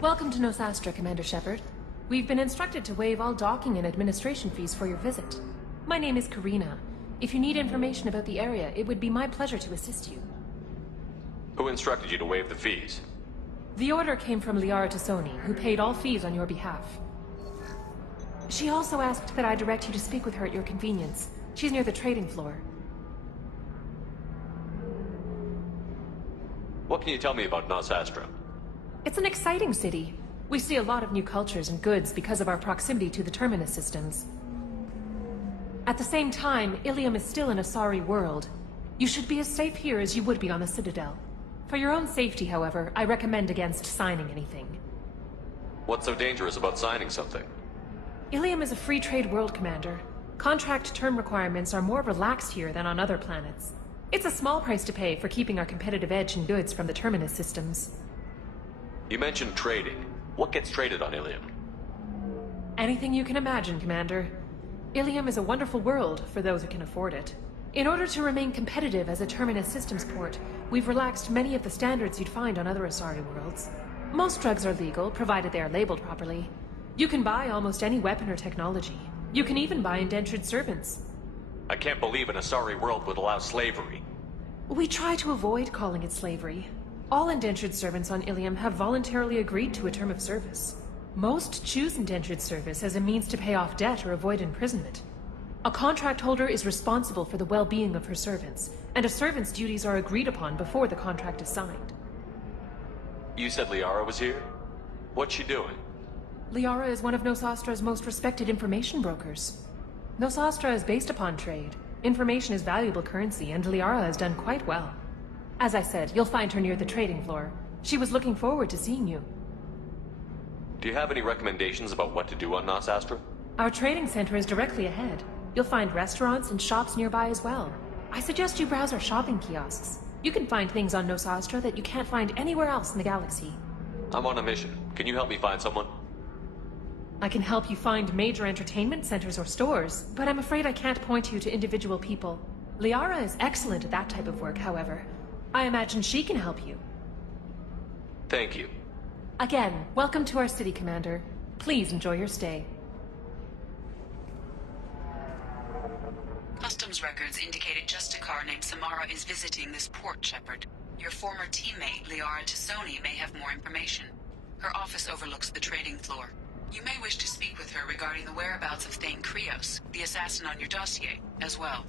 Welcome to Nosastra, Commander Shepard. We've been instructed to waive all docking and administration fees for your visit. My name is Karina. If you need information about the area, it would be my pleasure to assist you. Who instructed you to waive the fees? The order came from Liara Tassoni, who paid all fees on your behalf. She also asked that I direct you to speak with her at your convenience. She's near the trading floor. What can you tell me about Nosastra? It's an exciting city. We see a lot of new cultures and goods because of our proximity to the Terminus systems. At the same time, Ilium is still an Asari world. You should be as safe here as you would be on the Citadel. For your own safety, however, I recommend against signing anything. What's so dangerous about signing something? Ilium is a free trade world, Commander. Contract term requirements are more relaxed here than on other planets. It's a small price to pay for keeping our competitive edge in goods from the Terminus systems. You mentioned trading. What gets traded on Ilium? Anything you can imagine, Commander. Ilium is a wonderful world for those who can afford it. In order to remain competitive as a Terminus systems port, we've relaxed many of the standards you'd find on other Asari worlds. Most drugs are legal, provided they are labeled properly. You can buy almost any weapon or technology. You can even buy indentured servants. I can't believe an Asari world would allow slavery. We try to avoid calling it slavery. All indentured servants on Ilium have voluntarily agreed to a term of service. Most choose indentured service as a means to pay off debt or avoid imprisonment. A contract holder is responsible for the well-being of her servants, and a servant's duties are agreed upon before the contract is signed. You said Liara was here? What's she doing? Liara is one of Nosastra's most respected information brokers. Nosastra is based upon trade. Information is valuable currency, and Liara has done quite well. As I said, you'll find her near the trading floor. She was looking forward to seeing you. Do you have any recommendations about what to do on Nosastra? Our trading center is directly ahead. You'll find restaurants and shops nearby as well. I suggest you browse our shopping kiosks. You can find things on Nosastra that you can't find anywhere else in the galaxy. I'm on a mission. Can you help me find someone? I can help you find major entertainment centers or stores, but I'm afraid I can't point you to individual people. Liara is excellent at that type of work, however. I imagine she can help you. Thank you. Again, welcome to our city, Commander. Please enjoy your stay. Customs records indicated just a car named Samara is visiting this port, Shepard. Your former teammate, Liara Tassoni, may have more information. Her office overlooks the trading floor. You may wish to speak with her regarding the whereabouts of Thane Krios, the assassin on your dossier, as well.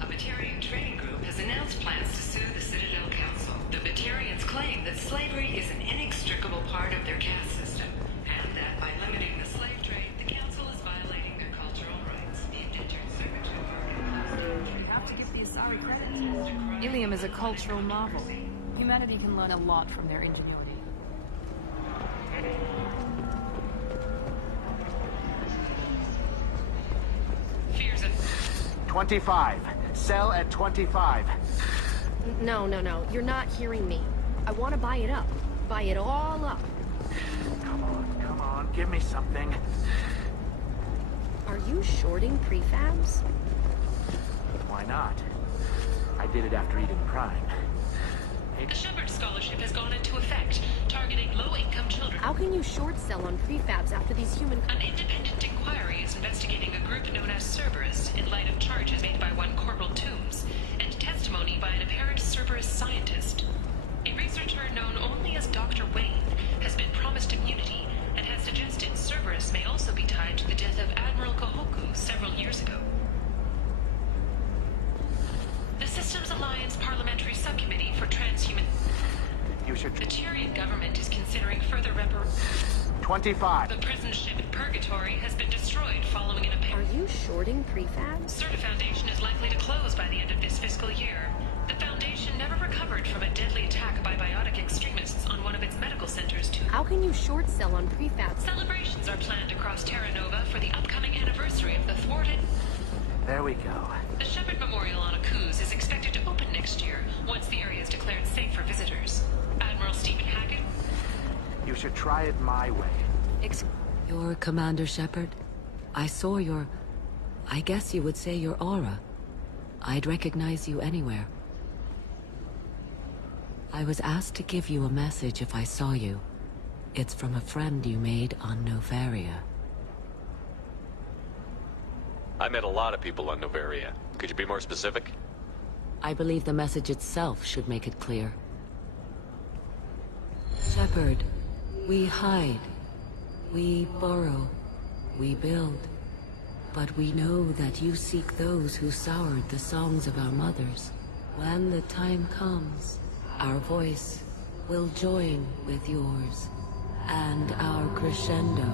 A Batarian training group has announced plans to sue the Citadel Council. The Batarians claim that slavery is an inextricable part of their caste system, and that by limiting the slave trade, the Council is violating their cultural rights. The indentured servitude order. You have to give the Asari credit. Ilium is a cultural marvel. Humanity can learn a lot from their ingenuity. Fears of 25. Sell at 25. No. You're not hearing me. I want to buy it up. Buy it all up. Come on. Give me something. Are you shorting prefabs? Why not? I did it after Eden Prime. The Shepard Scholarship has gone into effect, targeting low-income children. How can you short sell on prefabs after these human... An independent inquiry is investigating a group known as Cerberus in light of charges made by one Corporal Toombs and testimony by an apparent Cerberus scientist. A researcher known only as Dr. Wayne has been promised immunity and has suggested Cerberus may also be tied to the death of Admiral Kohoku several years ago. The Systems Alliance Parliamentary Subcommittee for Transhuman... You should... The Tyrian government is considering further 25. The prison ship Purgatory has been destroyed following an Are you shorting prefabs? Certa Foundation is likely to close by the end of this fiscal year. The Foundation never recovered from a deadly attack by biotic extremists on one of its medical centers to... How can you short sell on prefabs? Celebrations are planned across Terra Nova for the upcoming anniversary of the thwarted... There we go. The Shepard Memorial on Akuz is expected to open next year, once the area is declared safe for visitors. Admiral Stephen Hackett... You should try it my way. You're Commander Shepard? I saw your I guess you would say your aura. I'd recognize you anywhere. I was asked to give you a message if I saw you. It's from a friend you made on Novaria. I met a lot of people on Novaria. Could you be more specific? I believe the message itself should make it clear. Shepard, we hide. We borrow. We build. But we know that you seek those who soured the songs of our mothers. When the time comes, our voice will join with yours, and our crescendo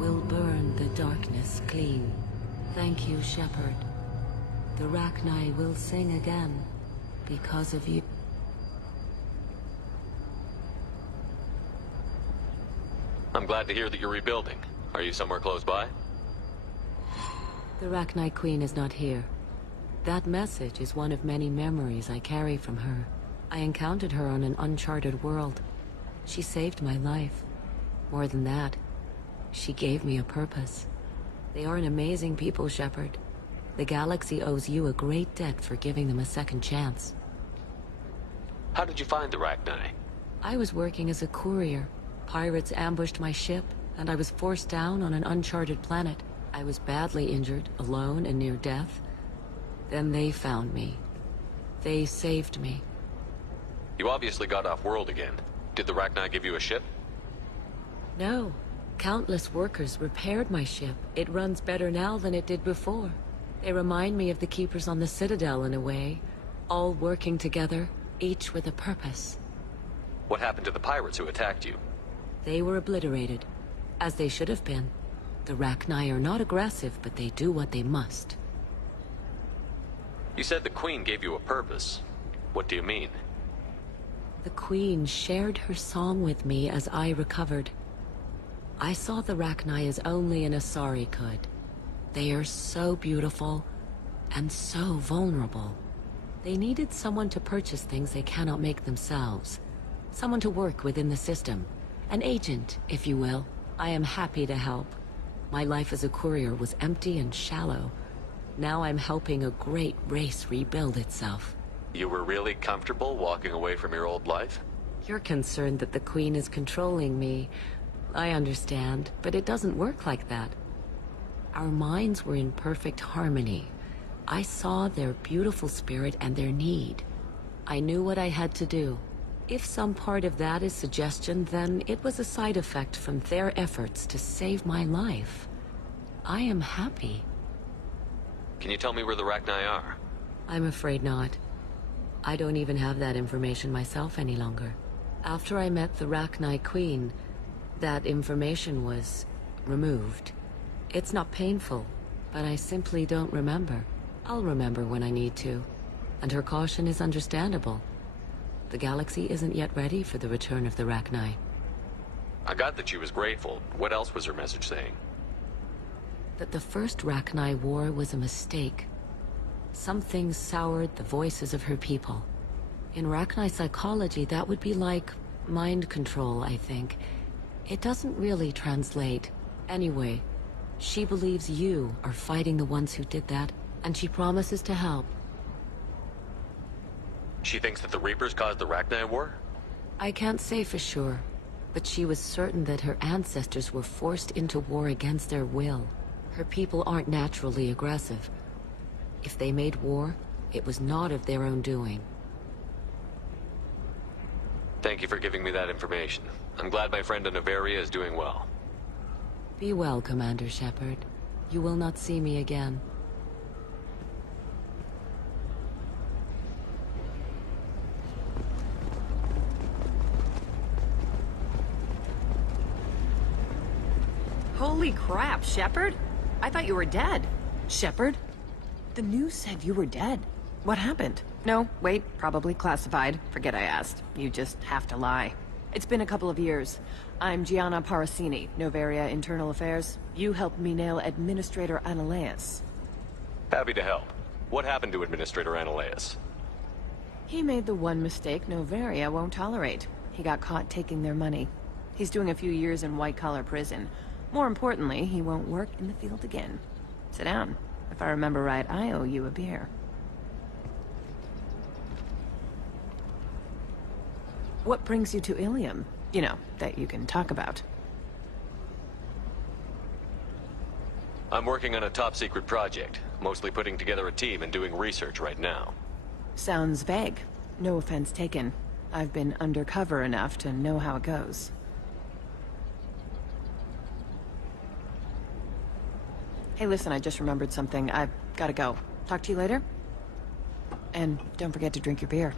will burn the darkness clean. Thank you, Shepard. The Rachni will sing again because of you. I'm glad to hear that you're rebuilding. Are you somewhere close by? The Rachni Queen is not here. That message is one of many memories I carry from her. I encountered her on an uncharted world. She saved my life. More than that, she gave me a purpose. They are an amazing people, Shepard. The galaxy owes you a great debt for giving them a second chance. How did you find the Rachni? I was working as a courier. Pirates ambushed my ship, and I was forced down on an uncharted planet. I was badly injured, alone and near death. Then they found me. They saved me. You obviously got off world again. Did the Rachni give you a ship? No. Countless workers repaired my ship. It runs better now than it did before. They remind me of the Keepers on the Citadel in a way. All working together, each with a purpose. What happened to the pirates who attacked you? They were obliterated, as they should have been. The Rachni are not aggressive, but they do what they must. You said the Queen gave you a purpose. What do you mean? The Queen shared her song with me as I recovered. I saw the Rachni as only an Asari could. They are so beautiful, and so vulnerable. They needed someone to purchase things they cannot make themselves. Someone to work within the system. An agent, if you will. I am happy to help. My life as a courier was empty and shallow. Now I'm helping a great race rebuild itself. You were really comfortable walking away from your old life? You're concerned that the Queen is controlling me. I understand, but it doesn't work like that. Our minds were in perfect harmony. I saw their beautiful spirit and their need. I knew what I had to do. If some part of that is suggestion, then it was a side effect from their efforts to save my life. I am happy. Can you tell me where the Rachni are? I'm afraid not. I don't even have that information myself any longer. After I met the Rachni Queen, that information was removed. It's not painful, but I simply don't remember. I'll remember when I need to, and her caution is understandable. The galaxy isn't yet ready for the return of the Rachni. I got that she was grateful. What else was her message saying? That the first Rachni war was a mistake. Something soured the voices of her people. In Rachni psychology, that would be like mind control, I think. It doesn't really translate. Anyway, she believes you are fighting the ones who did that, and she promises to help. She thinks that the Reapers caused the Rachni War? I can't say for sure, but she was certain that her ancestors were forced into war against their will. Her people aren't naturally aggressive. If they made war, it was not of their own doing. Thank you for giving me that information. I'm glad my friend in Novaria is doing well. Be well, Commander Shepard. You will not see me again. Holy crap, Shepard? I thought you were dead. Shepard? The news said you were dead. What happened? No, wait, probably classified. Forget I asked. You just have to lie. It's been a couple of years. I'm Gianna Parasini, Novaria Internal Affairs. You helped me nail Administrator Analeas. Happy to help. What happened to Administrator Analeas? He made the one mistake Novaria won't tolerate. He got caught taking their money. He's doing a few years in white-collar prison. More importantly, he won't work in the field again. Sit down. If I remember right, I owe you a beer. What brings you to Ilium? You know, that you can talk about. I'm working on a top-secret project. Mostly putting together a team and doing research right now. Sounds vague. No offense taken. I've been undercover enough to know how it goes. Hey, listen, I just remembered something. I've gotta go. Talk to you later? And don't forget to drink your beer.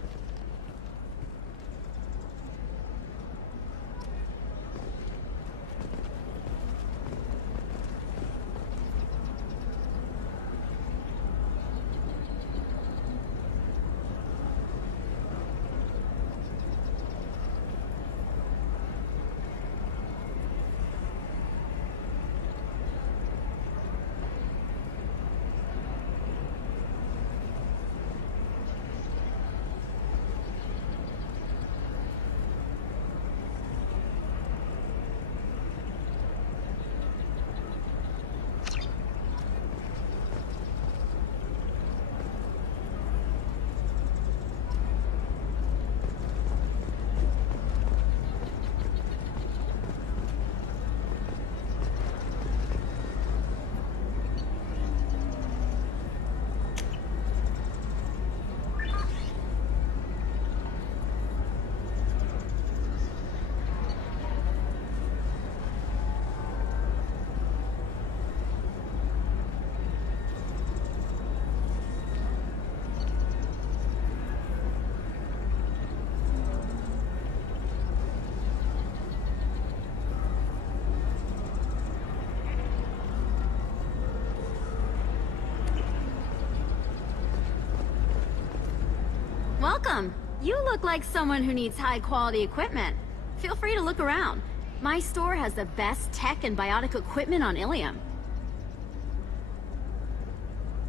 Welcome. You look like someone who needs high-quality equipment. Feel free to look around. My store has the best tech and biotic equipment on Ilium.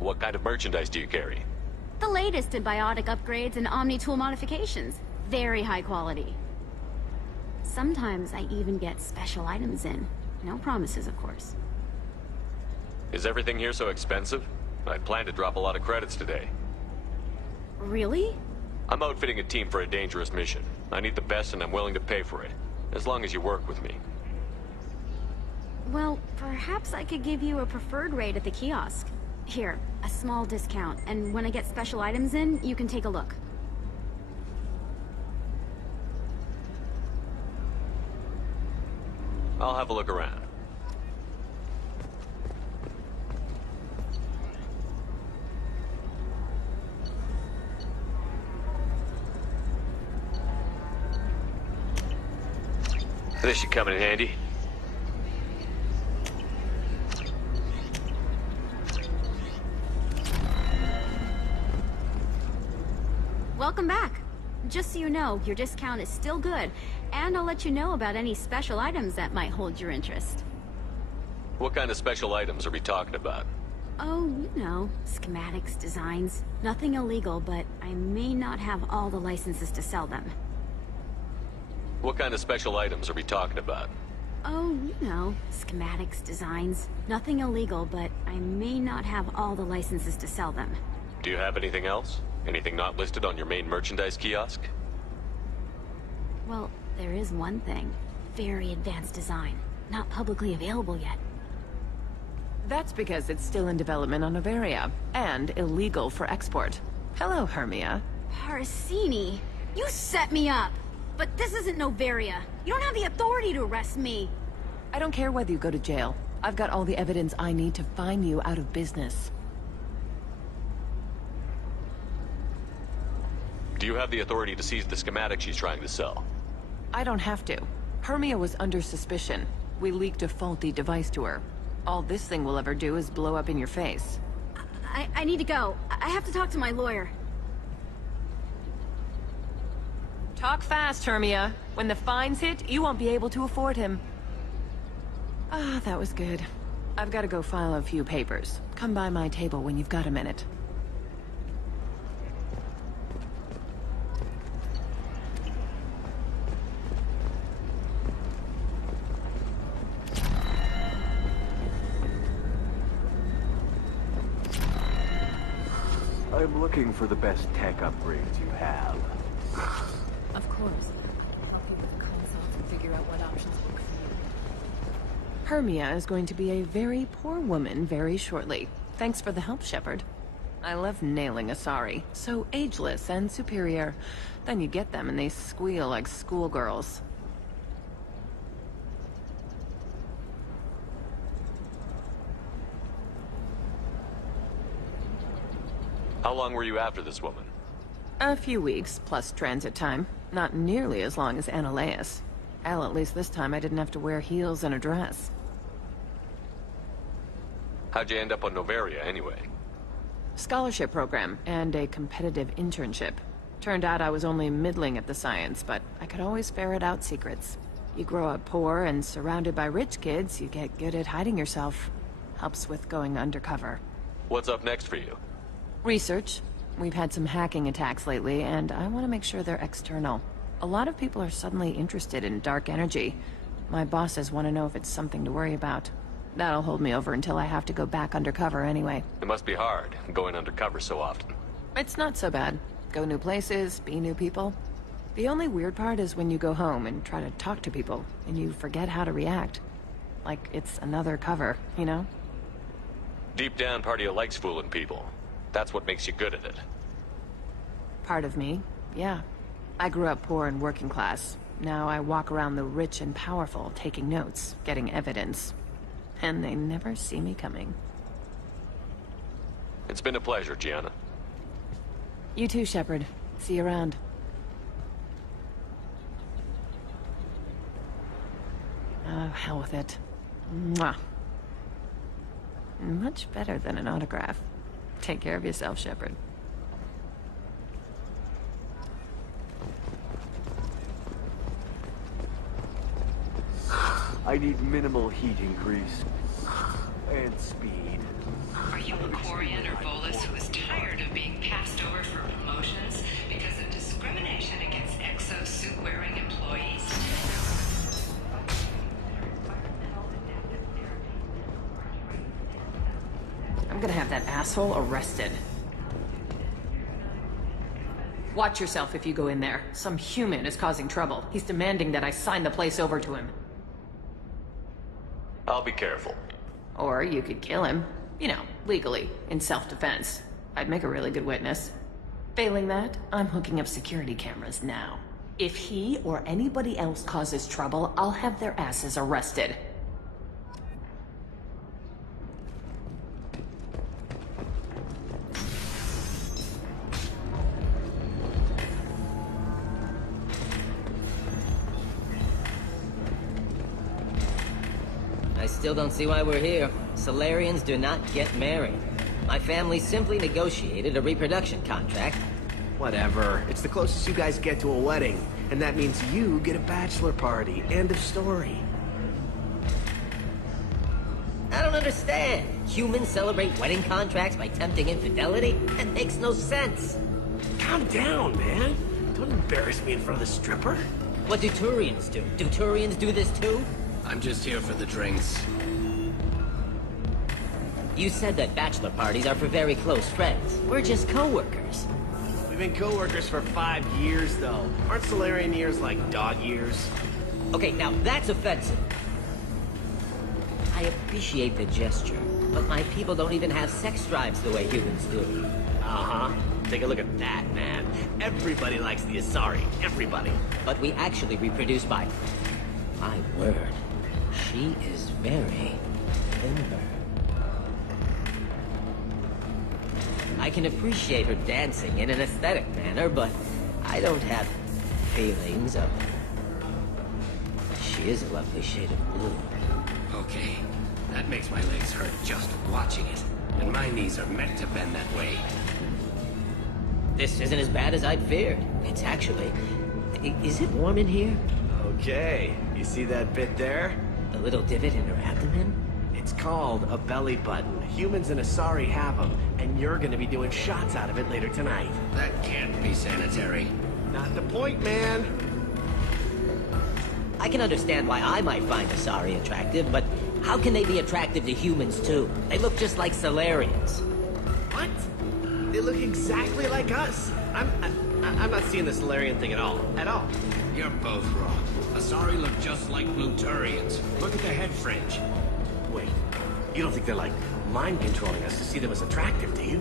What kind of merchandise do you carry? The latest in biotic upgrades and Omni-tool modifications. Very high quality. Sometimes I even get special items in. No promises, of course. Is everything here so expensive? I'd planned to drop a lot of credits today. Really? I'm outfitting a team for a dangerous mission. I need the best and I'm willing to pay for it. As long as you work with me. Well, perhaps I could give you a preferred rate at the kiosk. Here, a small discount, and when I get special items in, you can take a look. I'll have a look around. This should come in handy. Welcome back. Just so you know, your discount is still good, and I'll let you know about any special items that might hold your interest. What kind of special items are we talking about? Oh, you know, schematics, designs. Nothing illegal, but I may not have all the licenses to sell them. What kind of special items are we talking about? Oh, you know, schematics, designs. Nothing illegal, but I may not have all the licenses to sell them. Do you have anything else? Anything not listed on your main merchandise kiosk? Well, there is one thing. Very advanced design. Not publicly available yet. That's because it's still in development on Noveria, and illegal for export. Hello, Hermia. Parsini, you set me up! But this isn't Noveria. You don't have the authority to arrest me. I don't care whether you go to jail. I've got all the evidence I need to find you out of business. Do you have the authority to seize the schematic she's trying to sell? I don't have to. Hermia was under suspicion. We leaked a faulty device to her. All this thing will ever do is blow up in your face. I need to go. I have to talk to my lawyer. Talk fast, Hermia. When the fines hit, you won't be able to afford him. Ah, that was good. I've got to go file a few papers. Come by my table when you've got a minute. I'm looking for the best tech upgrades you have. Of course. Help you with consults and figure out what options work for you. Hermia is going to be a very poor woman very shortly. Thanks for the help, Shepard. I love nailing Asari. So ageless and superior. Then you get them and they squeal like schoolgirls. How long were you after this woman? A few weeks, plus transit time. Not nearly as long as Annaleus. Hell, at least this time I didn't have to wear heels and a dress. How'd you end up on Noveria, anyway? Scholarship program, and a competitive internship. Turned out I was only middling at the science, but I could always ferret out secrets. You grow up poor and surrounded by rich kids, you get good at hiding yourself. Helps with going undercover. What's up next for you? Research. We've had some hacking attacks lately, and I want to make sure they're external. A lot of people are suddenly interested in dark energy. My bosses want to know if it's something to worry about. That'll hold me over until I have to go back undercover anyway. It must be hard, going undercover so often. It's not so bad. Go new places, be new people. The only weird part is when you go home and try to talk to people, and you forget how to react. Like it's another cover, you know? Deep down, part of you likes fooling people. That's what makes you good at it. Part of me, yeah. I grew up poor and working class. Now I walk around the rich and powerful, taking notes, getting evidence. And they never see me coming. It's been a pleasure, Gianna. You too, Shepard. See you around. Oh, hell with it. Mwah. Much better than an autograph. Take care of yourself, Shepard. I need minimal heat increase. And speed. Are you a Quarian or Volus who is tired of being passed over for promotions because of discrimination against exosuit-wearing employees? I'm gonna have that asshole arrested. Watch yourself if you go in there. Some human is causing trouble. He's demanding that I sign the place over to him. I'll be careful. Or you could kill him. You know, legally, in self-defense. I'd make a really good witness. Failing that, I'm hooking up security cameras now. If he or anybody else causes trouble, I'll have their asses arrested. I still don't see why we're here. Solarians do not get married. My family simply negotiated a reproduction contract. Whatever. It's the closest you guys get to a wedding. And that means you get a bachelor party. End of story. I don't understand. Humans celebrate wedding contracts by tempting infidelity? That makes no sense. Calm down, man. Don't embarrass me in front of the stripper. What do Turians do? Do Turians do this too? I'm just here for the drinks. You said that bachelor parties are for very close friends. We're just co-workers. We've been co-workers for 5 years, though. Aren't Solarian years like dog years? Okay, now that's offensive. I appreciate the gesture, but my people don't even have sex drives the way humans do. Uh-huh. Take a look at that, man. Everybody likes the Asari. Everybody. But we actually reproduce by... My word. She is very limber. I can appreciate her dancing in an aesthetic manner, but I don't have feelings of... She is a lovely shade of blue. Okay. That makes my legs hurt just watching it. And my knees are meant to bend that way. This isn't as bad as I'd feared. It's actually... Is it warm in here? Okay. You see that bit there? The little divot in her abdomen? It's called a belly button. Humans and Asari have them, and you're gonna be doing shots out of it later tonight. That can't be sanitary. Not the point, man. I can understand why I might find Asari attractive, but how can they be attractive to humans too? They look just like Solarians. What? They look exactly like us. I'm not seeing the Solarian thing at all. At all. You're both wrong. Asari look just like Bluturians. Look at the head fringe. Wait, you don't think they're like mind controlling us to see them as attractive, do you?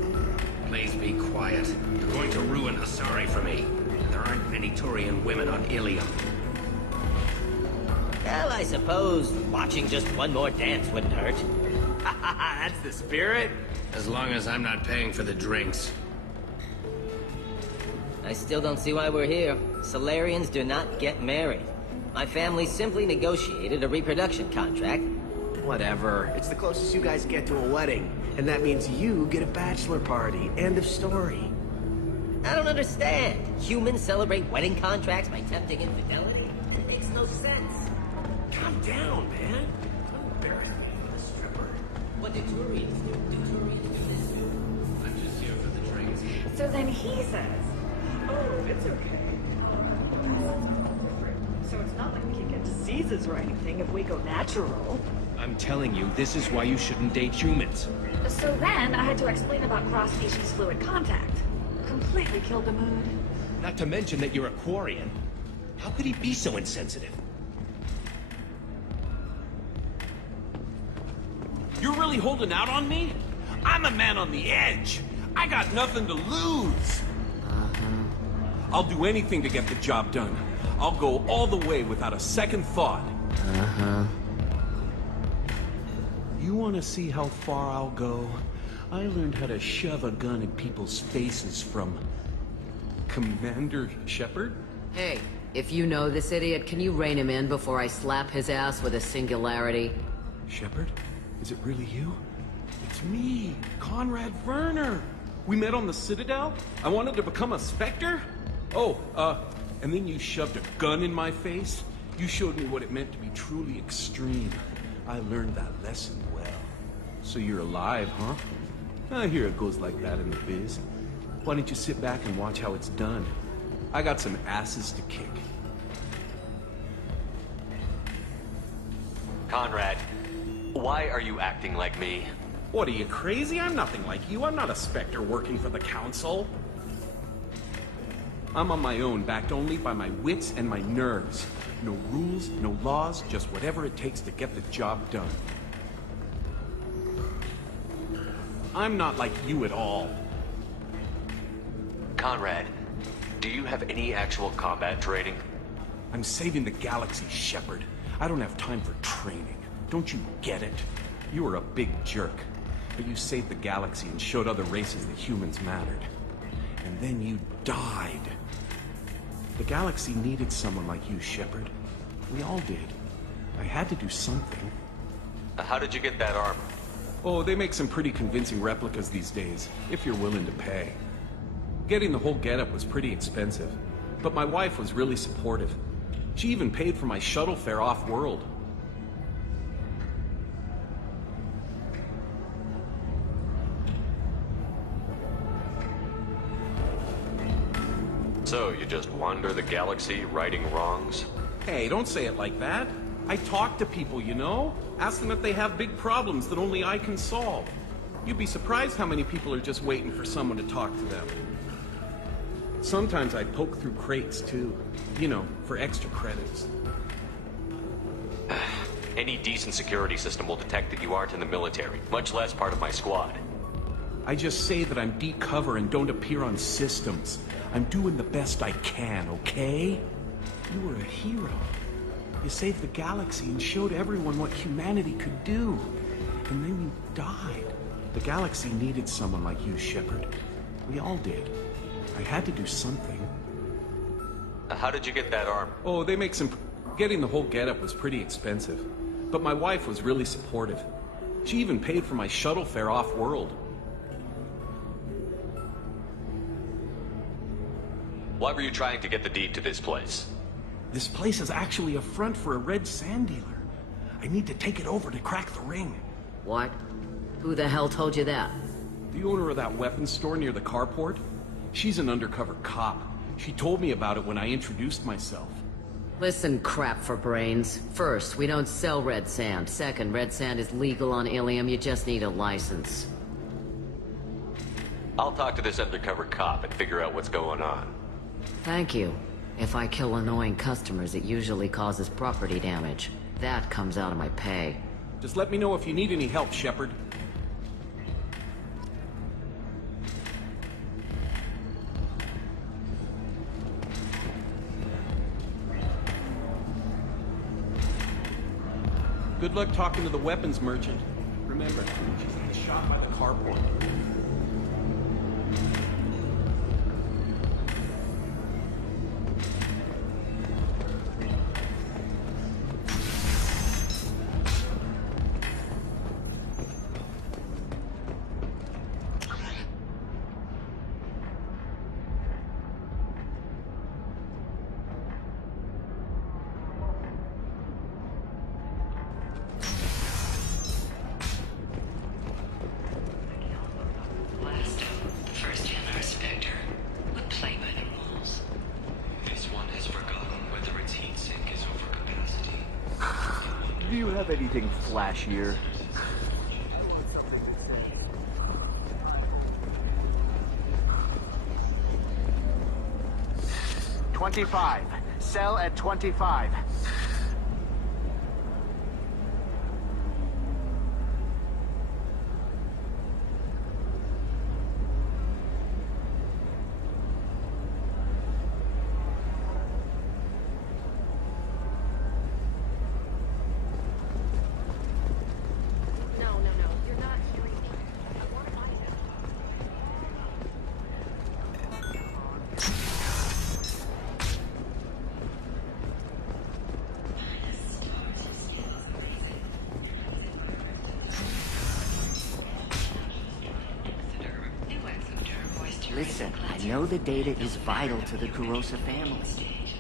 Please be quiet. You're going to ruin Asari for me. There aren't many Turian women on Ilium. Well, I suppose watching just one more dance wouldn't hurt. That's the spirit. As long as I'm not paying for the drinks. I still don't see why we're here. Solarians do not get married. My family simply negotiated a reproduction contract. Whatever. It's the closest you guys get to a wedding. And that means you get a bachelor party. End of story. I don't understand. Humans celebrate wedding contracts by tempting infidelity? It makes no sense. Calm down, man. Don't embarrass me with a stripper. What do Turians do? Do Turians do this too? I'm just here for the drinks. So then he says, oh, it's okay. So it's not like we can get diseases or anything if we go natural. I'm telling you, this is why you shouldn't date humans. So then I had to explain about cross-species fluid contact. Completely killed the mood. Not to mention that you're a Quarian. How could he be so insensitive? You're really holding out on me? I'm a man on the edge. I got nothing to lose. I'll do anything to get the job done. I'll go all the way without a second thought. You want to see how far I'll go? I learned how to shove a gun in people's faces from... Commander Shepard? Hey, if you know this idiot, can you rein him in before I slap his ass with a singularity? Shepard? Is it really you? It's me, Conrad Werner. We met on the Citadel? I wanted to become a Spectre? Oh, and then you shoved a gun in my face? You showed me what it meant to be truly extreme. I learned that lesson well. So you're alive, huh? I hear it goes like that in the biz. Why don't you sit back and watch how it's done? I got some asses to kick. Conrad, why are you acting like me? What, are you crazy? I'm nothing like you. I'm not a Spectre working for the Council. I'm on my own, backed only by my wits and my nerves. No rules, no laws, just whatever it takes to get the job done. I'm not like you at all. Conrad, do you have any actual combat training? I'm saving the galaxy, Shepard. I don't have time for training. Don't you get it? You were a big jerk, but you saved the galaxy and showed other races that humans mattered. And then you died. The galaxy needed someone like you, Shepard. We all did. I had to do something. How did you get that armor? Oh, they make some pretty convincing replicas these days, if you're willing to pay. Getting the whole getup was pretty expensive, but my wife was really supportive. She even paid for my shuttle fare off-world. So, you just wander the galaxy, righting wrongs? Hey, don't say it like that. I talk to people, you know? Ask them if they have big problems that only I can solve. You'd be surprised how many people are just waiting for someone to talk to them. Sometimes I poke through crates, too. You know, for extra credits. Any decent security system will detect that you aren't in the military, much less part of my squad. I just say that I'm deep cover and don't appear on systems. I'm doing the best I can, okay? You were a hero. You saved the galaxy and showed everyone what humanity could do. And then you died. The galaxy needed someone like you, Shepard. We all did. I had to do something. How did you get that armor? Oh, they make some... Getting the whole getup was pretty expensive. But my wife was really supportive. She even paid for my shuttle fare off-world. Why were you trying to get the deed to this place? This place is actually a front for a red sand dealer. I need to take it over to crack the ring. What? Who the hell told you that? The owner of that weapons store near the carport. She's an undercover cop. She told me about it when I introduced myself. Listen, crap for brains. First, we don't sell red sand. Second, red sand is legal on Ilium. You just need a license. I'll talk to this undercover cop and figure out what's going on. Thank you. If I kill annoying customers, it usually causes property damage. That comes out of my pay. Just let me know if you need any help, Shepard. Good luck talking to the weapons merchant. Remember, she's been shot by the carport. Do you have anything flashier? 25. Sell at 25. Listen, I know the data is vital to the Kurosa family.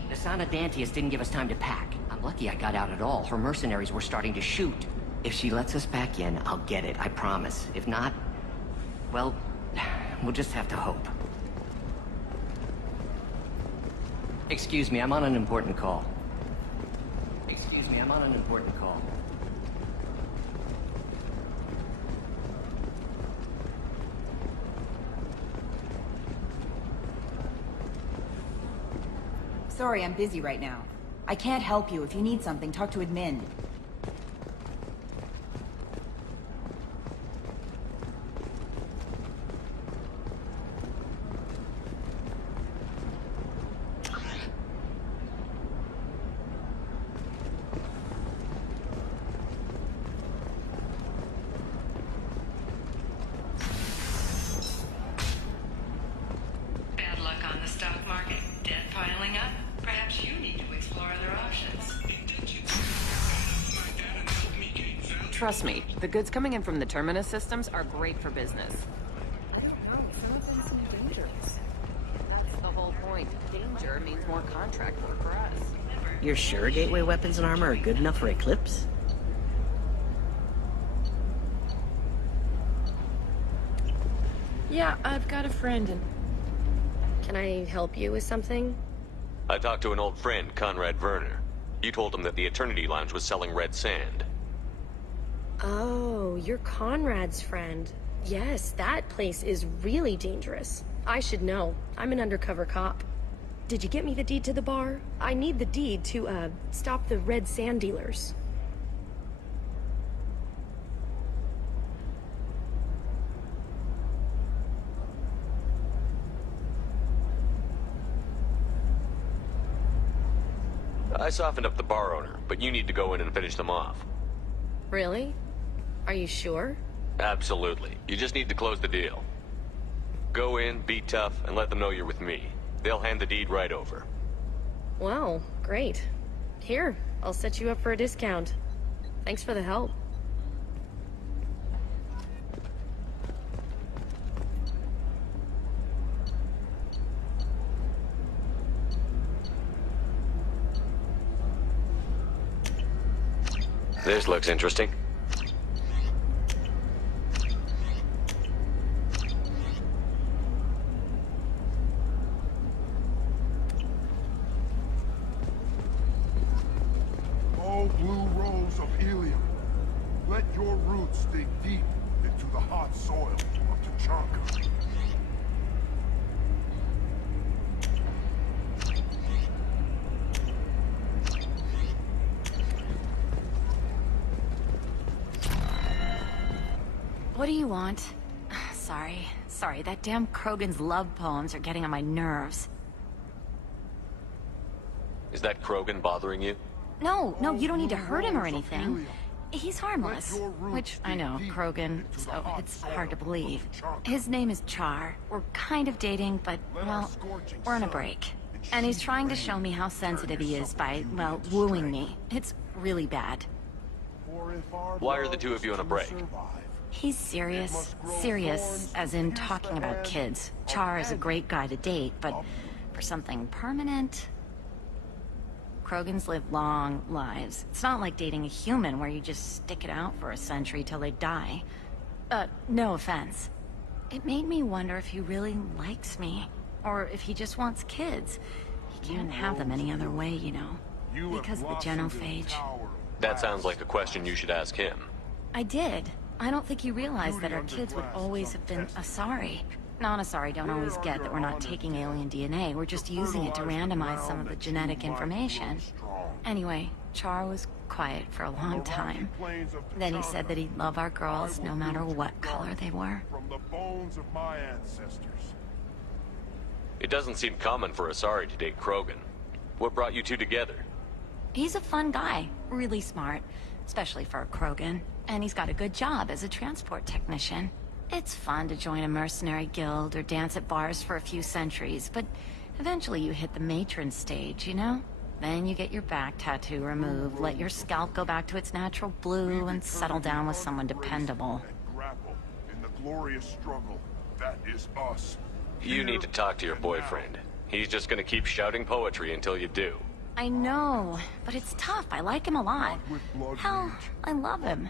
The Sana Dantius didn't give us time to pack. I'm lucky I got out at all. Her mercenaries were starting to shoot. If she lets us back in, I'll get it, I promise. If not, well, we'll just have to hope. Excuse me, I'm on an important call. Excuse me, I'm on an important call. Sorry, I'm busy right now. I can't help you. If you need something, talk to admin. Bad luck on the stock market, debt piling up. Perhaps you need to explore other options. Trust me, the goods coming in from the Terminus systems are great for business. I don't know. Some of them seem dangerous. That's the whole point. Danger means more contract work for us. You're sure gateway weapons and armor are good enough for Eclipse? Yeah, I've got a friend and... Can I help you with something? I talked to an old friend, Conrad Werner. You told him that the Eternity Lounge was selling red sand. Oh, you're Conrad's friend. Yes, that place is really dangerous. I should know. I'm an undercover cop. Did you get me the deed to the bar? I need the deed to, stop the red sand dealers. I softened up the bar owner, but you need to go in and finish them off. Really? Are you sure? Absolutely. You just need to close the deal. Go in, be tough, and let them know you're with me. They'll hand the deed right over. Well, great. Here, I'll set you up for a discount. Thanks for the help. This looks interesting. Oh, blue rose of Ilium, let your roots dig deep into the hot soil of Tuchanka. What do you want? Sorry, that damn Krogan's love poems are getting on my nerves. Is that Krogan bothering you? No, you don't need to hurt him or anything. He's harmless. Which, I know, Krogan, so it's hard to believe. His name is Char. We're kind of dating, but, well, we're on a break. And he's trying to show me how sensitive he is by, well, wooing me. It's really bad. Why are the two of you on a break? He's serious. Serious, as in talking about kids. Char is a great guy to date, but for something permanent... Krogans live long lives. It's not like dating a human where you just stick it out for a century till they die. No offense. It made me wonder if he really likes me. Or if he just wants kids. He can't have them any other way, you know. Because of the genophage. That sounds like a question you should ask him. I did. I don't think you realized that our kids would always have been Asari. Non-Asari don't always get that we're not taking alien DNA, we're just using it to randomize some of the genetic information. Anyway, Char was quiet for a long time. Then he said that he'd love our girls no matter what color they were. From the bones of my ancestors. It doesn't seem common for Asari to date Krogan. What brought you two together? He's a fun guy, really smart, especially for a Krogan. And he's got a good job as a transport technician. It's fun to join a mercenary guild or dance at bars for a few centuries, but eventually you hit the matron stage, you know? Then you get your back tattoo removed, let your scalp go back to its natural blue, and settle down with someone dependable. Grapple in the glorious struggle. That is us. You need to talk to your boyfriend. He's just gonna keep shouting poetry until you do. I know, but it's tough. I like him a lot. Hell, I love him.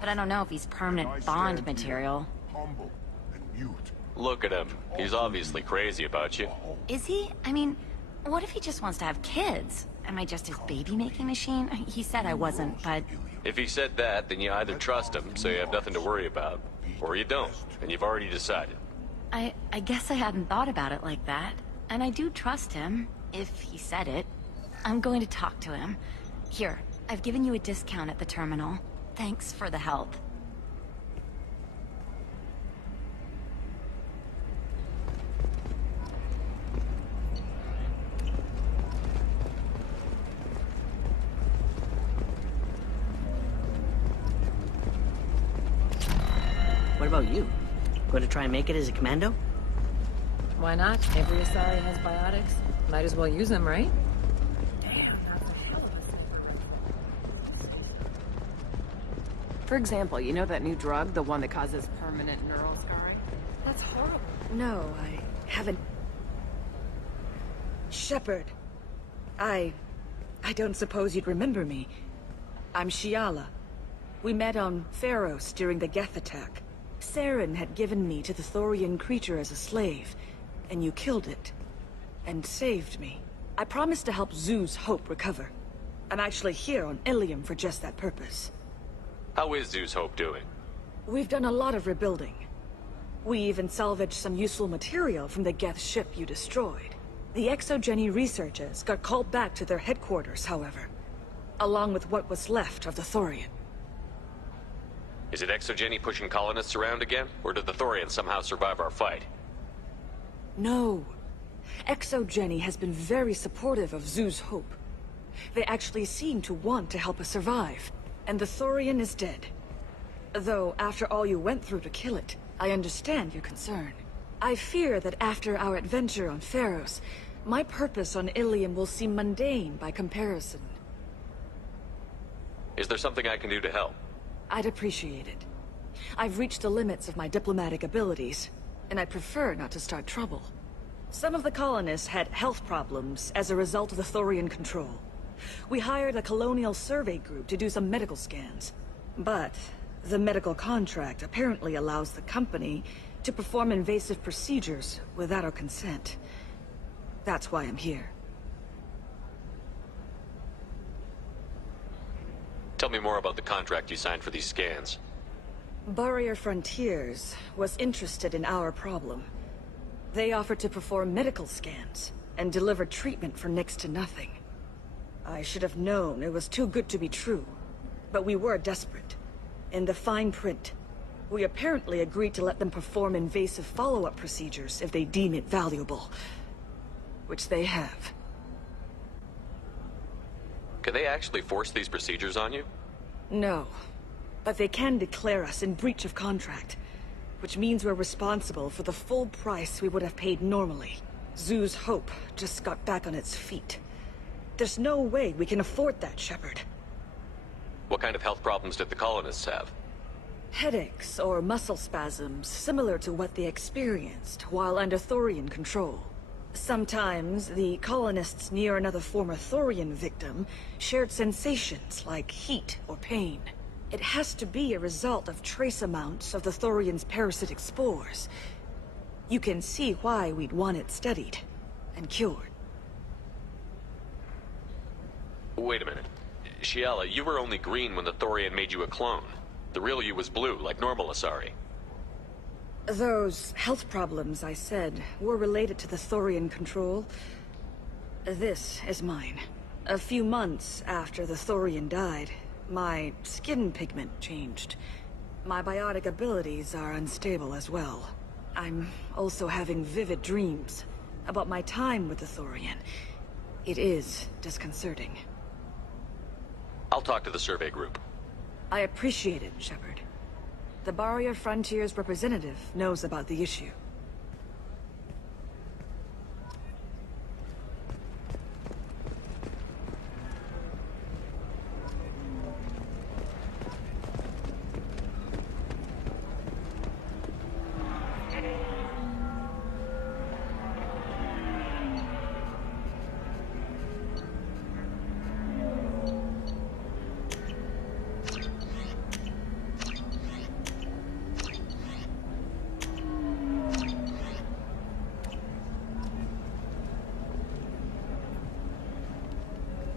But I don't know if he's permanent Bond material. Humble and mute. Look at him. He's obviously crazy about you. Is he? I mean, what if he just wants to have kids? Am I just his baby-making machine? He said I wasn't, but... If he said that, then you either trust him, so you have nothing to worry about, or you don't, and you've already decided. I guess I hadn't thought about it like that. And I do trust him, if he said it. I'm going to talk to him. Here, I've given you a discount at the terminal. Thanks for the help. What about you? Going to try and make it as a commando? Why not? Every Asari has biotics. Might as well use them, right? Damn, that's a hell of a... For example, you know that new drug? The one that causes permanent neural scarring? That's horrible. No, I haven't... Shepard. I don't suppose you'd remember me. I'm Shiala. We met on Pharos during the Geth attack. Saren had given me to the Thorian creature as a slave, and you killed it. And saved me. I promised to help Zoo's Hope recover. I'm actually here on Ilium for just that purpose. How is Zeus Hope doing? We've done a lot of rebuilding. We even salvaged some useful material from the Geth ship you destroyed. The Exogeny researchers got called back to their headquarters, however. Along with what was left of the Thorian. Is it Exogeny pushing colonists around again? Or did the Thorians somehow survive our fight? No. Exogeny has been very supportive of Zoo's Hope. They actually seem to want to help us survive. And the Thorian is dead. Though, after all you went through to kill it, I understand your concern. I fear that after our adventure on Pharos, my purpose on Ilium will seem mundane by comparison. Is there something I can do to help? I'd appreciate it. I've reached the limits of my diplomatic abilities, and I'd prefer not to start trouble. Some of the colonists had health problems as a result of the Thorian control. We hired a colonial survey group to do some medical scans. But the medical contract apparently allows the company to perform invasive procedures without our consent. That's why I'm here. Tell me more about the contract you signed for these scans. Barrier Frontiers was interested in our problem. They offered to perform medical scans and deliver treatment for next to nothing. I should have known it was too good to be true, but we were desperate. In the fine print, We apparently agreed to let them perform invasive follow-up procedures if they deem it valuable. Which they have. Can they actually force these procedures on you? No. But they can declare us in breach of contract. Which means we're responsible for the full price we would have paid normally. Zoo's Hope just got back on its feet. There's no way we can afford that, Shepard. What kind of health problems did the colonists have? Headaches or muscle spasms, similar to what they experienced while under Thorian control. Sometimes, the colonists near another former Thorian victim shared sensations like heat or pain. It has to be a result of trace amounts of the Thorian's parasitic spores. You can see why we'd want it studied and cured. Wait a minute. Shiala, you were only green when the Thorian made you a clone. The real you was blue, like normal Asari. Those health problems I said were related to the Thorian control. This is mine. A few months after the Thorian died, my skin pigment changed. My biotic abilities are unstable as well. I'm also having vivid dreams about my time with the Thorian. It is disconcerting. I'll talk to the survey group. I appreciate it, Shepard. The Barrier Frontier's representative knows about the issue.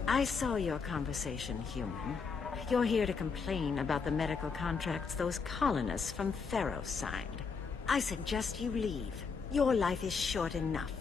I saw your conversation, human. You're here to complain about the medical contracts those colonists from Theros signed. I suggest you leave. Your life is short enough.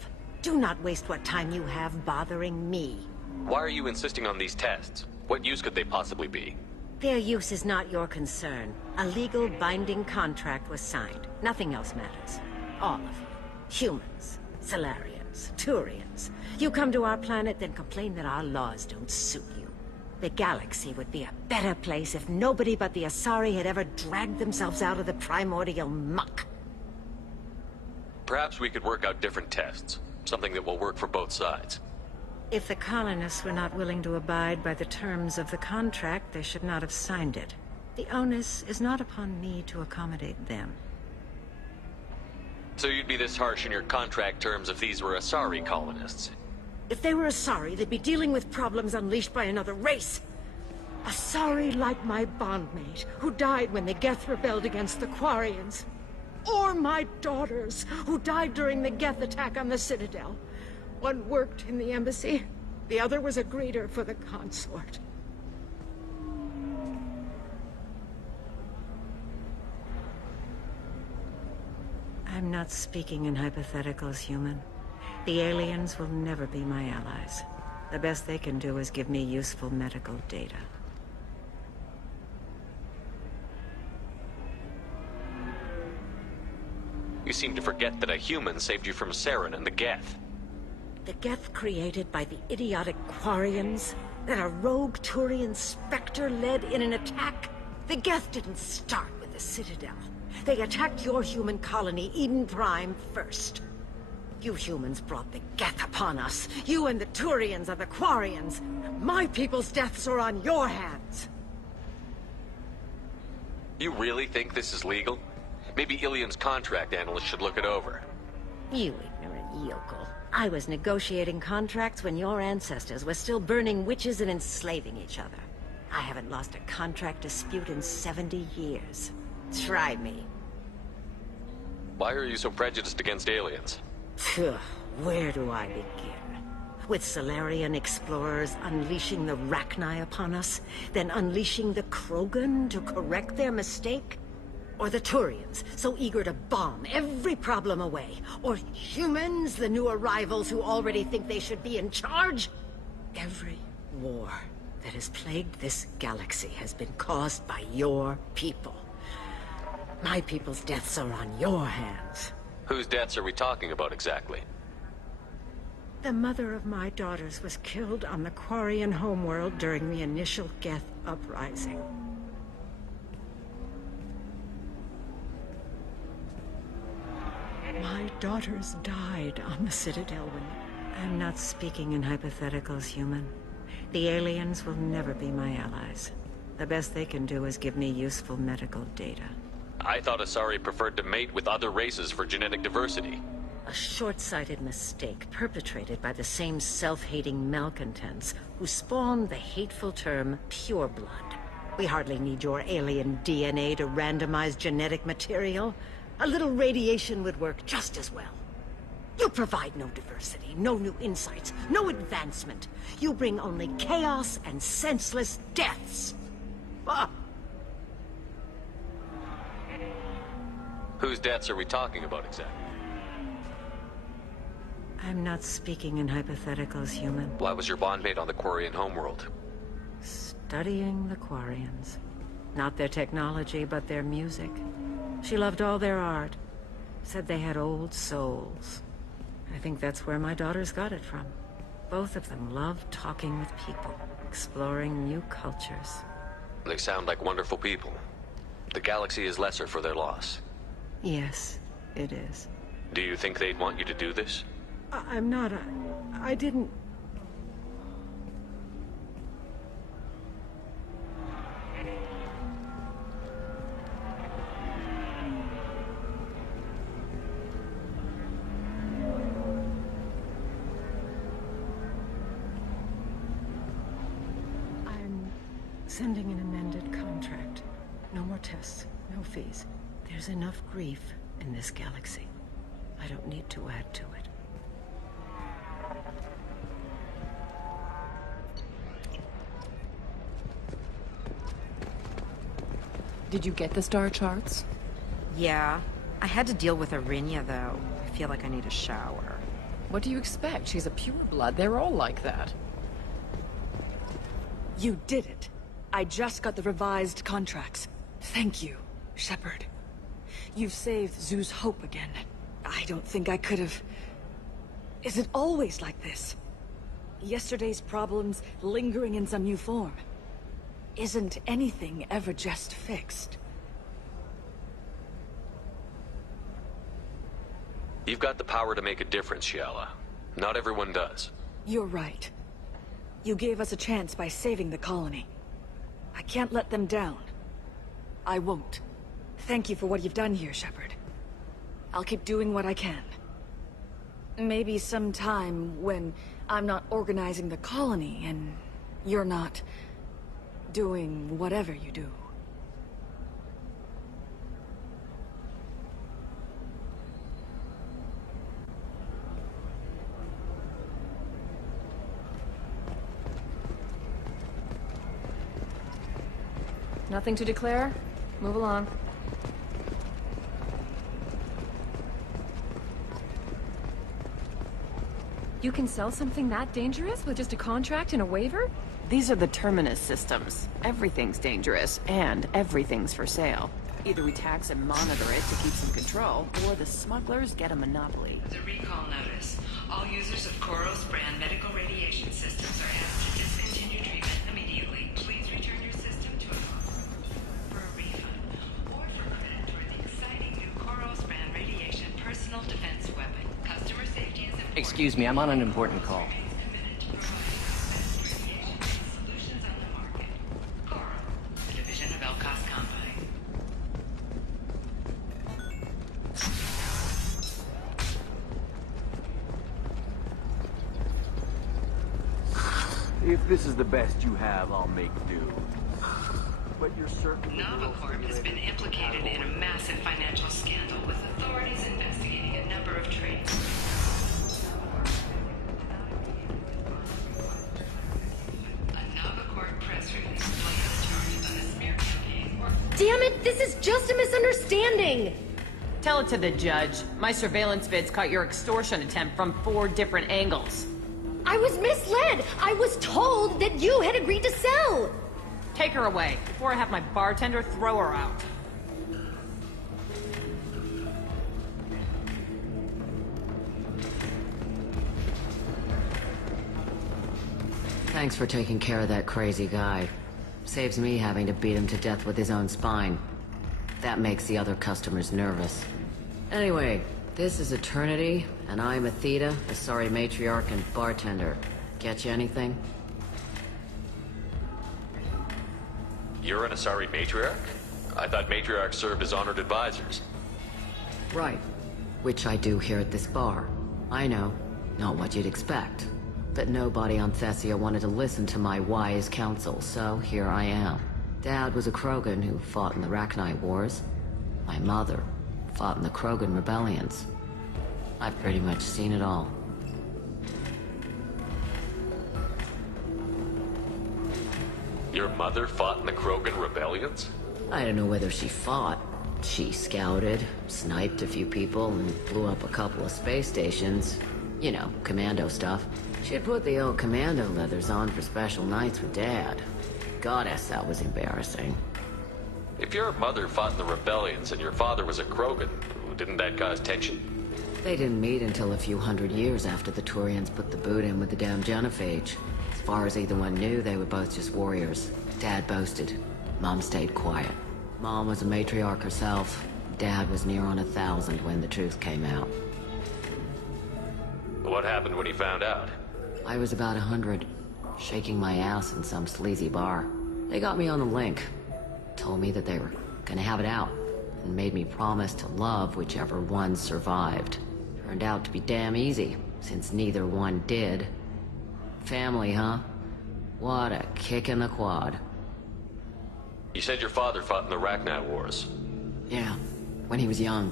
Do not waste what time you have bothering me. Why are you insisting on these tests? What use could they possibly be? Their use is not your concern. A legal binding contract was signed. Nothing else matters. All of you. Humans, Solarians, Turians. You come to our planet, then complain that our laws don't suit you. The galaxy would be a better place if nobody but the Asari had ever dragged themselves out of the primordial muck. Perhaps we could work out different tests. Something that will work for both sides. If the colonists were not willing to abide by the terms of the contract, they should not have signed it. The onus is not upon me to accommodate them. So you'd be this harsh in your contract terms if these were Asari colonists? If they were Asari, they'd be dealing with problems unleashed by another race. Asari like my bondmate, who died when the Geth rebelled against the Quarians. Or my daughters, who died during the Geth attack on the Citadel. One worked in the embassy, the other was a greeter for the consort. I'm not speaking in hypotheticals, human. The aliens will never be my allies. The best they can do is give me useful medical data. You seem to forget that a human saved you from Saren and the Geth. The Geth created by the idiotic Quarians? That a rogue Turian Spectre led in an attack? The Geth didn't start with the Citadel. They attacked your human colony, Eden Prime, first. You humans brought the Geth upon us. You and the Turians are the Quarians. My people's deaths are on your hands. You really think this is legal? Maybe Ilium's contract analyst should look it over. You ignorant yokel. I was negotiating contracts when your ancestors were still burning witches and enslaving each other. I haven't lost a contract dispute in 70 years. Try me. Why are you so prejudiced against aliens? Where do I begin? With Solarian explorers unleashing the Rachni upon us, then unleashing the Krogan to correct their mistake? Or the Turians, so eager to bomb every problem away? Or humans, the new arrivals who already think they should be in charge? Every war that has plagued this galaxy has been caused by your people. My people's deaths are on your hands. Whose deaths are we talking about exactly? The mother of my daughters was killed on the Quarian homeworld during the initial Geth uprising. My daughters died on the Citadel when... I'm not speaking in hypotheticals, human. The aliens will never be my allies. The best they can do is give me useful medical data. I thought Asari preferred to mate with other races for genetic diversity. A short-sighted mistake perpetrated by the same self-hating malcontents who spawned the hateful term pureblood. We hardly need your alien DNA to randomize genetic material. A little radiation would work just as well. You provide no diversity, no new insights, no advancement. You bring only chaos and senseless deaths. Ah. Whose deaths are we talking about exactly? I'm not speaking in hypotheticals, human. Why was your bondmate on the Quarian homeworld? Studying the Quarians. Not their technology, but their music. She loved all their art. Said they had old souls. I think that's where my daughters got it from. Both of them loved talking with people, exploring new cultures. They sound like wonderful people. The galaxy is lesser for their loss. Yes, it is. Do you think they'd want you to do this? I'm not. I didn't... I'm sending an amended contract. No more tests, no fees. There's enough grief in this galaxy. I don't need to add to it. Did you get the star charts? Yeah. I had to deal with Arinya, though. I feel like I need a shower. What do you expect? She's a pureblood. They're all like that. You did it. I just got the revised contracts. Thank you, Shepard. You've saved Zoo's hope again. I don't think I could have... Is it always like this? Yesterday's problems lingering in some new form. Isn't anything ever just fixed? You've got the power to make a difference, Shiala. Not everyone does. You're right. You gave us a chance by saving the colony. I can't let them down. I won't. Thank you for what you've done here, Shepard. I'll keep doing what I can. Maybe sometime when I'm not organizing the colony and you're not doing whatever you do. Nothing to declare? Move along. You can sell something that dangerous with just a contract and a waiver? These are the Terminus systems. Everything's dangerous, and everything's for sale. Either we tax and monitor it to keep some control, or the smugglers get a monopoly. The recall notice. All users of Koros brand medical radiation systems are asked to discontinue treatment immediately. Please return your system to a for a refund, or for credit toward the exciting new Koros brand radiation personal defense weapon. Customer safety is important. Excuse me, I'm on an important call. If this is the best you have, I'll make do. But you're certain... Novacorp has been implicated in a massive financial scandal with authorities investigating a number of trades. A Novacorp press release lays charges on a smear campaign. Damn it, this is just a misunderstanding! Tell it to the judge. My surveillance vids caught your extortion attempt from 4 different angles. I was misled! I was told that you had agreed to sell! Take her away, before I have my bartender throw her out. Thanks for taking care of that crazy guy. Saves me having to beat him to death with his own spine. That makes the other customers nervous. Anyway, this is Eternity, and I'm Athena, a sorry matriarch and bartender. Get you anything? You're an Asari matriarch? I thought matriarchs served as honored advisors. Right. Which I do here at this bar. I know. Not what you'd expect. But nobody on Thessia wanted to listen to my wise counsel, so here I am. Dad was a Krogan who fought in the Rachni Wars. My mother fought in the Krogan rebellions. I've pretty much seen it all. Your mother fought in the Krogan rebellions? I don't know whether she fought. She scouted, sniped a few people, and blew up a couple of space stations. You know, commando stuff. She'd put the old commando leathers on for special nights with Dad. Goddess, that was embarrassing. If your mother fought in the rebellions and your father was a Krogan, didn't that cause tension? They didn't meet until a few hundred years after the Turians put the boot in with the damn genophage. As far as either one knew, they were both just warriors. Dad boasted. Mom stayed quiet. Mom was a matriarch herself. Dad was near on 1,000 when the truth came out. What happened when he found out? I was about 100, shaking my ass in some sleazy bar. They got me on the link. Told me that they were gonna have it out, and made me promise to love whichever one survived. Turned out to be damn easy, since neither one did. Family, huh? What a kick in the quad. You said your father fought in the Rachni Wars. Yeah, when he was young.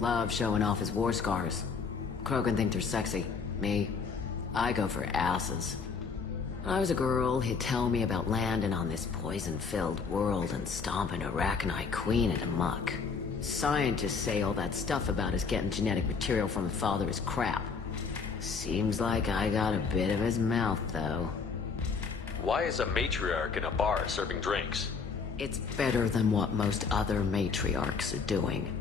Loved showing off his war scars. Krogan think they're sexy. Me, I go for asses. When I was a girl, he'd tell me about landing on this poison-filled world and stomping a Rachni queen into muck. Scientists say all that stuff about us getting genetic material from the father is crap. Seems like I got a bit of his mouth, though. Why is a matriarch in a bar serving drinks? It's better than what most other matriarchs are doing.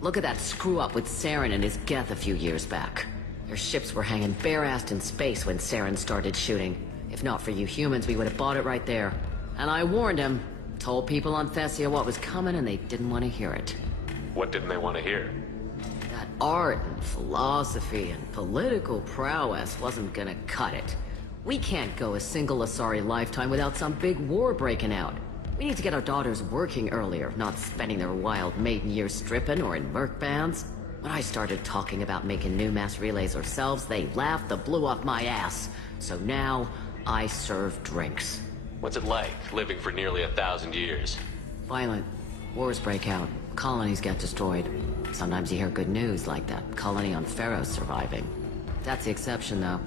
Look at that screw-up with Saren and his Geth a few years back. Their ships were hanging bare-assed in space when Saren started shooting. If not for you humans, we would have bought it right there. And I warned him. Told people on Thessia what was coming, and they didn't want to hear it. What didn't they want to hear? That art and philosophy and political prowess wasn't gonna cut it. We can't go a single Asari lifetime without some big war breaking out. We need to get our daughters working earlier, not spending their wild maiden years stripping or in merc bands. When I started talking about making new mass relays ourselves, they laughed the blue off my ass. So now, I serve drinks. What's it like, living for nearly 1,000 years? Violent. Wars break out. Colonies get destroyed. Sometimes you hear good news, like that colony on Pharaoh surviving. That's the exception, though.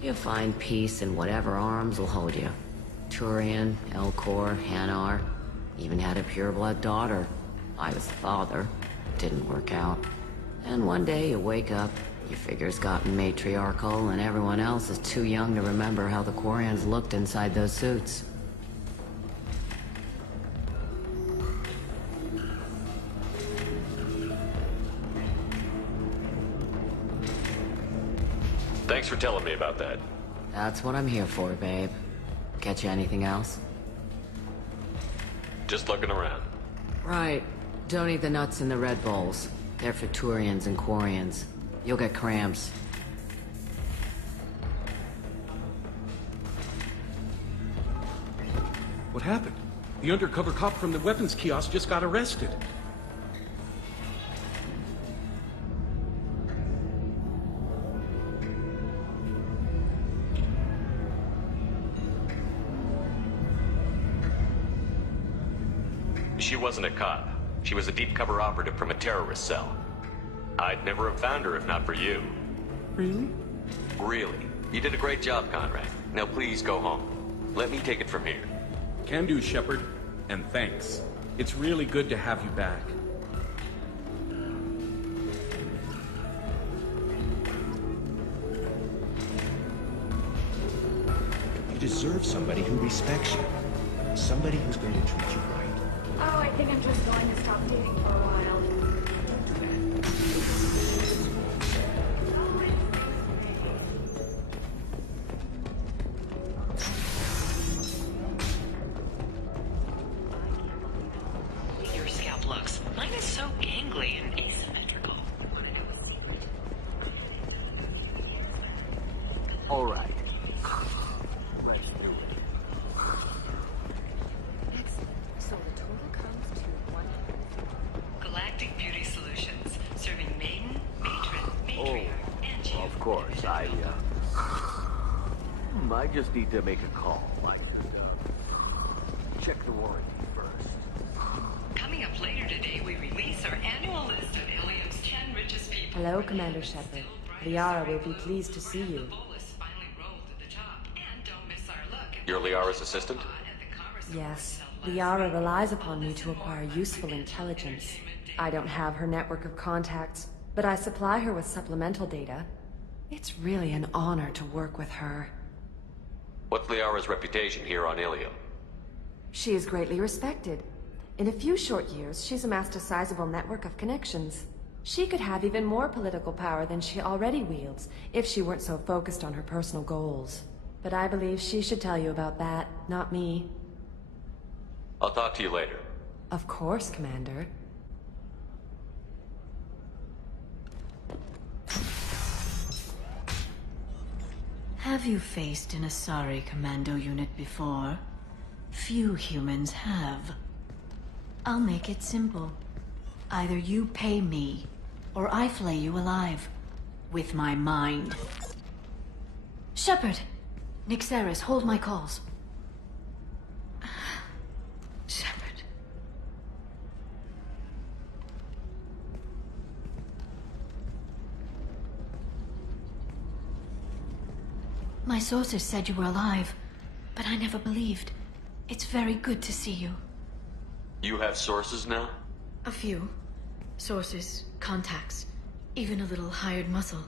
You find peace in whatever arms will hold you. Turian, Elcor, Hanar. Even had a pureblood daughter. I was the father. Didn't work out. And one day you wake up, your figure's gotten matriarchal, and everyone else is too young to remember how the Quarians looked inside those suits. Thanks for telling me about that. That's what I'm here for, babe. Catch you anything else? Just looking around. Right. Don't eat the nuts in the Red Bowls. They're for Turians and Quarians. You'll get cramps. What happened? The undercover cop from the weapons kiosk just got arrested. She wasn't a cop. She was a deep cover operative from a terrorist cell. I'd never have found her if not for you. Really? Really. You did a great job, Conrad. Now please go home. Let me take it from here. Can do, Shepard. And thanks. It's really good to have you back. You deserve somebody who respects you. Somebody who's going to treat you right. Oh, I think I'm just going to stop dating for a while. Of course, I just need to make a call. I should, check the warranty first. Coming up later today, we release our annual list of Ilium's 10 richest people. Hello, Commander Shepard. Liara will be pleased to see you. You're Liara's assistant? Yes. Liara relies upon me to acquire useful intelligence. I don't have her network of contacts, but I supply her with supplemental data. It's really an honor to work with her. What's Liara's reputation here on Ilium? She is greatly respected. In a few short years, she's amassed a sizable network of connections. She could have even more political power than she already wields, if she weren't so focused on her personal goals. But I believe she should tell you about that, not me. I'll talk to you later. Of course, Commander. Have you faced an Asari commando unit before? Few humans have. I'll make it simple. Either you pay me, or I flay you alive. With my mind. Shepard! Nixeris, hold my calls. Shepard. My sources said you were alive, but I never believed. It's very good to see you. You have sources now? A few. Sources, contacts, even a little hired muscle.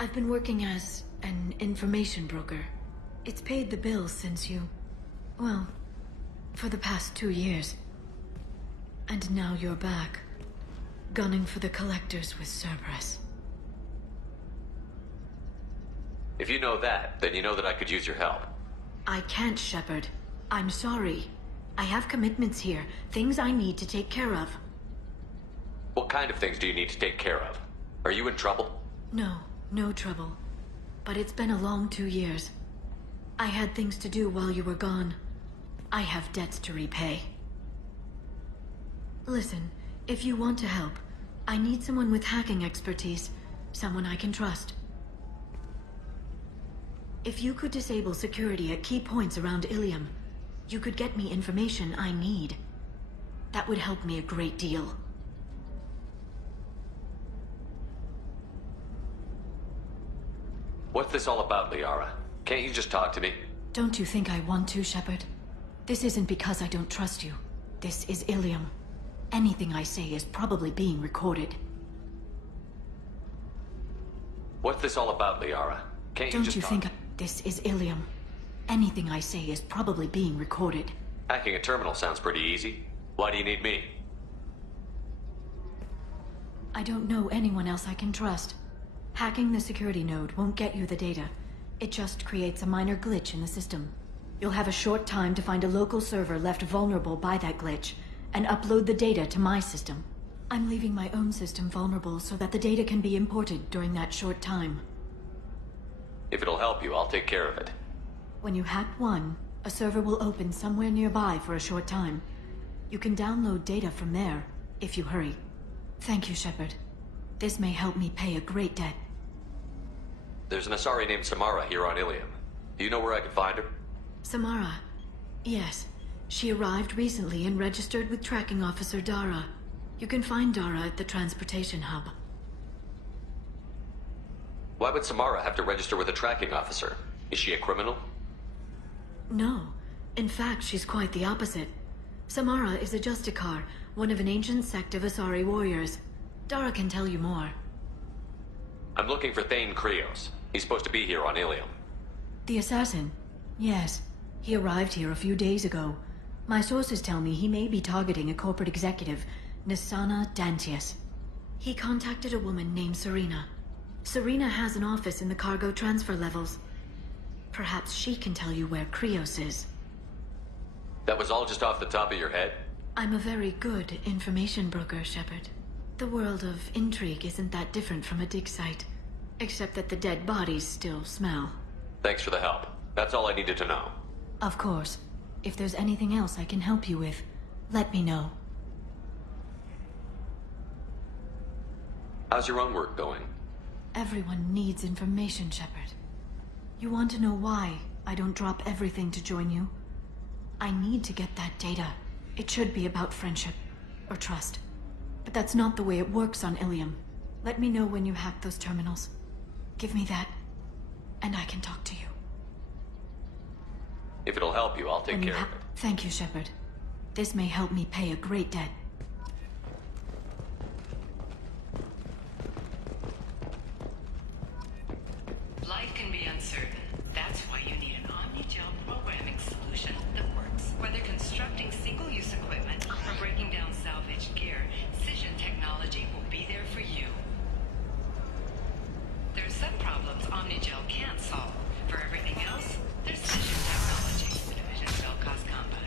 I've been working as an information broker. It's paid the bills since you... well, for the past 2 years. And now you're back, gunning for the collectors with Cerberus. If you know that, then you know that I could use your help. I can't, Shepard. I'm sorry. I have commitments here, things I need to take care of. What kind of things do you need to take care of? Are you in trouble? No, no trouble. But it's been a long 2 years. I had things to do while you were gone. I have debts to repay. Listen, if you want to help, I need someone with hacking expertise. Someone I can trust. If you could disable security at key points around Ilium, you could get me information I need. That would help me a great deal. What's this all about, Liara? Can't you just talk to me? Don't you think I want to, Shepard? This isn't because I don't trust you. This is Ilium. Anything I say is probably being recorded. What's this all about, Liara? Can't you Don't just you talk? think this is Ilium? Anything I say is probably being recorded. Hacking a terminal sounds pretty easy. Why do you need me? I don't know anyone else I can trust. Hacking the security node won't get you the data. It just creates a minor glitch in the system. You'll have a short time to find a local server left vulnerable by that glitch, and upload the data to my system. I'm leaving my own system vulnerable so that the data can be imported during that short time. If it'll help you, I'll take care of it. When you hack one, a server will open somewhere nearby for a short time. You can download data from there, if you hurry. Thank you, Shepard. This may help me pay a great debt. There's an Asari named Samara here on Ilium. Do you know where I can find her? Samara. Yes. She arrived recently and registered with Tracking Officer Dara. You can find Dara at the transportation hub. Why would Samara have to register with a tracking officer? Is she a criminal? No. In fact, she's quite the opposite. Samara is a Justicar, one of an ancient sect of Asari warriors. Dara can tell you more. I'm looking for Thane Krios. He's supposed to be here on Ilium. The assassin? Yes. He arrived here a few days ago. My sources tell me he may be targeting a corporate executive, Nisana Dantius. He contacted a woman named Serena. Serena has an office in the cargo transfer levels. Perhaps she can tell you where Krios is. That was all just off the top of your head? I'm a very good information broker, Shepard. The world of intrigue isn't that different from a dig site, except that the dead bodies still smell. Thanks for the help. That's all I needed to know. Of course. If there's anything else I can help you with, let me know. How's your own work going? Everyone needs information, Shepard. You want to know why I don't drop everything to join you? I need to get that data. It should be about friendship, or trust. But that's not the way it works on Ilium. Let me know when you hack those terminals. Give me that, and I can talk to you. If it'll help you, I'll take care of it. Thank you, Shepard. This may help me pay a great debt. Life can be uncertain. That's why you need an omni-gel programming solution that works. Whether constructing single-use equipment or breaking down salvaged gear, Cision technology will be there for you. There are some problems omni-gel can't solve. For everything else, there's Cision technology, the division's low-cost combine.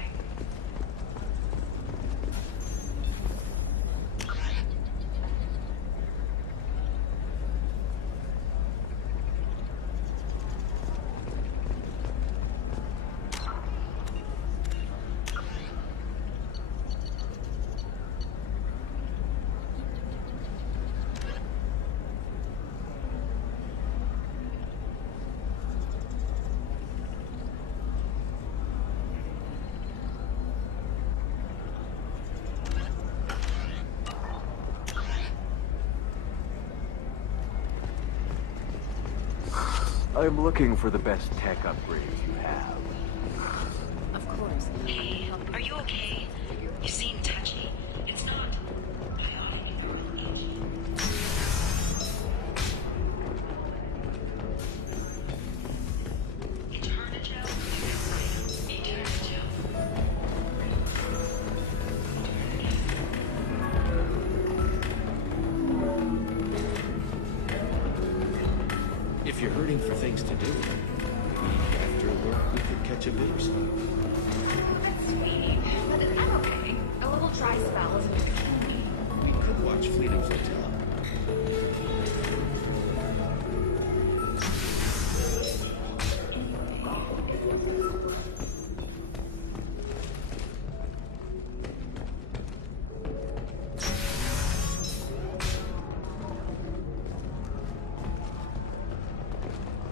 I'm looking for the best tech upgrades you have. Of course. Hey, are you okay? You seem touchy. It's not. If you're hurting for things to do, maybe after work we could catch a bit or something. That's sweet, but I'm okay. A little dry spell isn't gonna kill me. We could watch Fleeting Flotilla.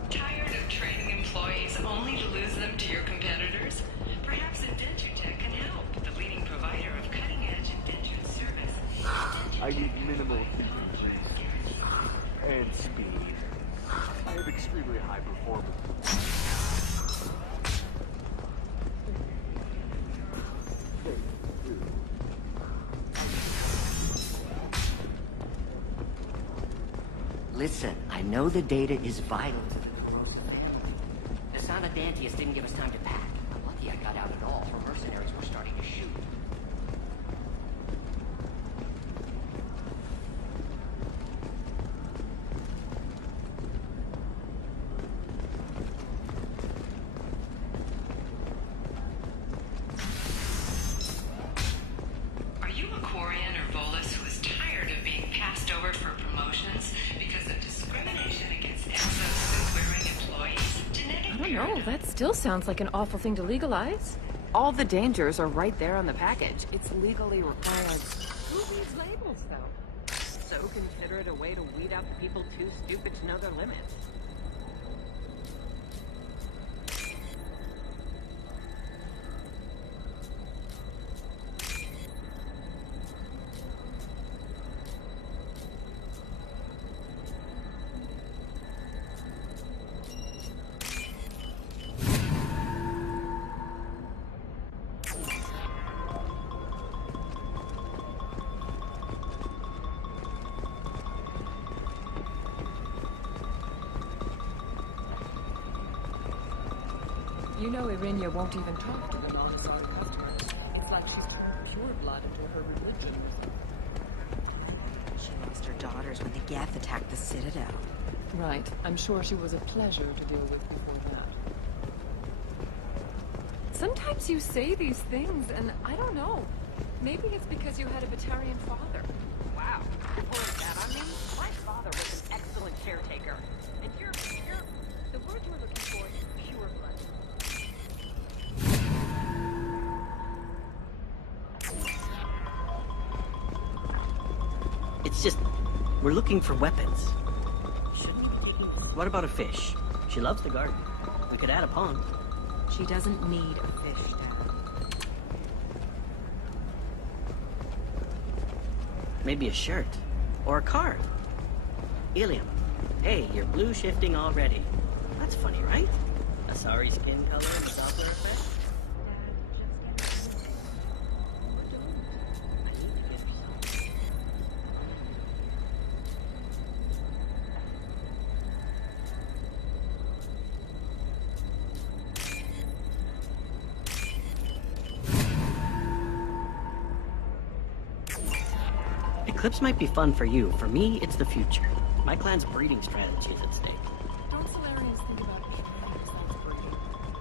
Tired of training employees only to lose them to your competitors? Perhaps Indenture Tech can help, the leading provider of cutting-edge indentured service. I need minimal injuries and speed. I have extremely high performance. Listen, I know the data is vital to the corrosive family. The Sana Dantius didn't give us time to pack. I'm lucky I got out at all. Her mercenaries were starting to shoot. Are you a Quarian or Volus who is tired of being passed over for promotions because of discrimination against exosuit-wearing employees? I don't know, that still sounds like an awful thing to legalize. All the dangers are right there on the package. It's legally required. Who reads labels, though? So consider it a way to weed out the people too stupid to know their limits. You know Irinia won't even talk to the non-Asari customers. It's like she's turned pure blood into her religion. She lost her daughters when the Geth attacked the Citadel. Right. I'm sure she was a pleasure to deal with before that. Sometimes you say these things, and I don't know. Maybe it's because you had a Batarian father. Wow, you're pulling that on me? My father was an excellent caretaker. And you're... The word you're looking for is pure blood. It's just, we're looking for weapons. Should What about a fish? She loves the garden. We could add a pond. She doesn't need a fish, Dad. Maybe a shirt. Or a card. Ilium. Hey, you're blue shifting already. That's funny, right? A sorry skin color and the Doppler effect? Eclipse might be fun for you. For me, it's the future. My clan's breeding strategy is at stake. Don't Solarians think about anything besides breeding?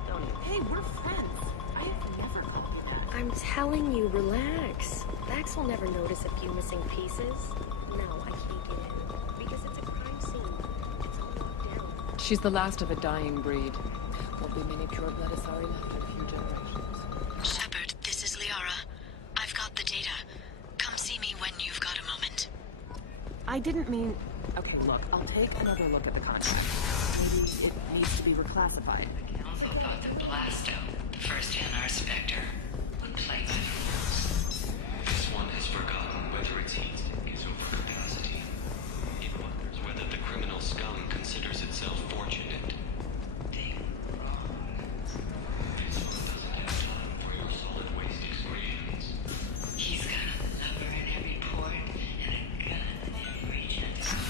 Don't you? Hey, we're friends. I have never called you that. I'm telling you, relax. Vax will never notice a few missing pieces. No, I can't get in. Because it's a crime scene. It's all locked down. She's the last of a dying breed. Won't be many pure-blood Asari left in a few generations. Shepard, this is Liara. I've got the data. Come see me when you've got a moment. I didn't mean... Okay, look, I'll take another look at the contract. Maybe it needs to be reclassified. The Council thought that Blasto, the first NR Spectre, would play by the rules. This one has forgotten whether its heat is over capacity. It wonders whether the criminal scum considers itself fortunate. They were wrong. This one doesn't have time for your solid waste excretions. He's got a lover in every port and a gun in every gentleman.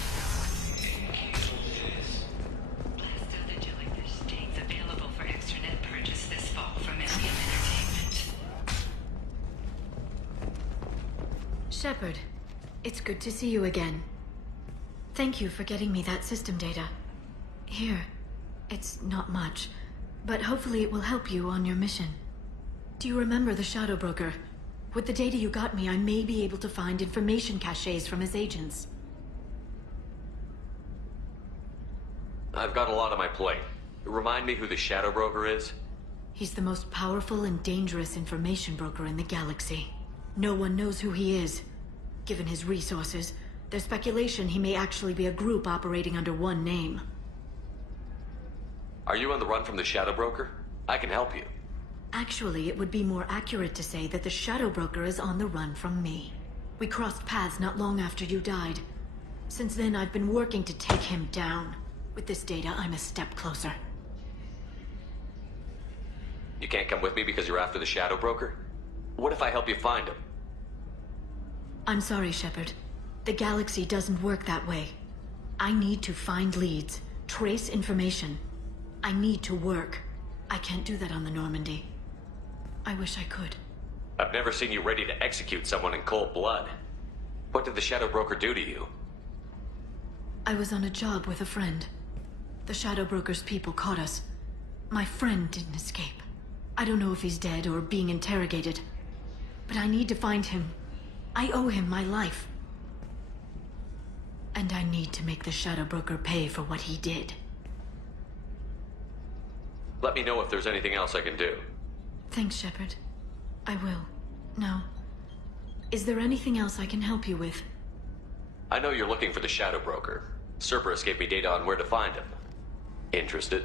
Blasto the Delictor State's available for extranet purchase this fall from Alien Entertainment. Shepard, it's good to see you again. Thank you for getting me that system data. Here, it's not much, but hopefully it will help you on your mission. Do you remember the Shadow Broker? With the data you got me, I may be able to find information caches from his agents. I've got a lot on my plate. Remind me who the Shadow Broker is? He's the most powerful and dangerous information broker in the galaxy. No one knows who he is. Given his resources, there's speculation he may actually be a group operating under one name. Are you on the run from the Shadow Broker? I can help you. Actually, it would be more accurate to say that the Shadow Broker is on the run from me. We crossed paths not long after you died. Since then, I've been working to take him down. With this data, I'm a step closer. You can't come with me because you're after the Shadow Broker? What if I help you find him? I'm sorry, Shepard. The galaxy doesn't work that way. I need to find leads, trace information. I need to work. I can't do that on the Normandy. I wish I could. I've never seen you ready to execute someone in cold blood. What did the Shadow Broker do to you? I was on a job with a friend. The Shadow Broker's people caught us. My friend didn't escape. I don't know if he's dead or being interrogated. But I need to find him. I owe him my life. And I need to make the Shadow Broker pay for what he did. Let me know if there's anything else I can do. Thanks, Shepard. I will. Now, is there anything else I can help you with? I know you're looking for the Shadow Broker. Cerberus gave me data on where to find him. Interested?